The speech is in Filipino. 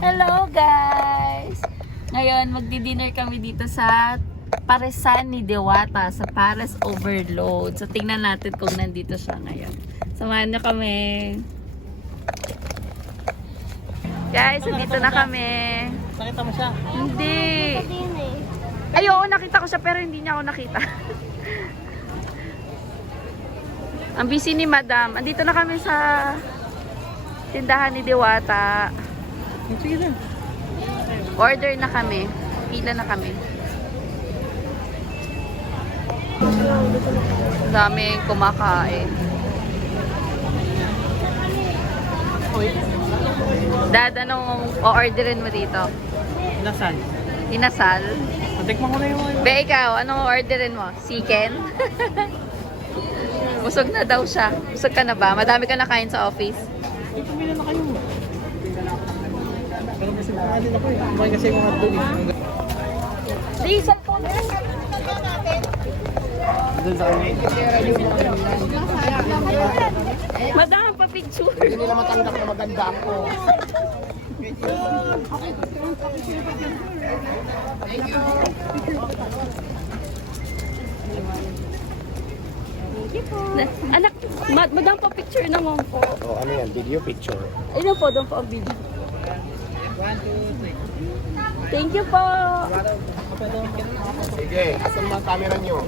Hello guys! Ngayon, magdi-dinner kami dito sa Paresan ni Diwata sa Pares Overload. So, tingnan natin kung nandito siya ngayon. Samahan niyo kami. Guys, nandito na kami. Nakita mo siya? Hindi. Ay, oo, nakita ko siya pero hindi niya ako nakita. Ang busy ni Madam. Andito na kami sa tindahan ni Diwata. Sige na. Order na kami. Pila na kami. Daming kumakain. Dad, anong o-orderin mo dito? Inasal. Inasal? Tikman ko na yung... Be, ikaw, anong orderin mo? Chicken? Busog na daw siya. Busog ka na ba? Madami ka nakain sa office? Ito, pumila na kayo. Pero kasi makakalin ako eh. Kumain kasi yung mga hotdog eh. Di, cellphone. Doon sa kanya. Madami pa picture. Hindi nila matandang na maganda ako. Anak, madami pa picture naman po. Oh, ano yan? Video picture. Ayun po, doon po ang video. 1, 2, 3. Thank you po. Sige, asan ba ang camera nyo?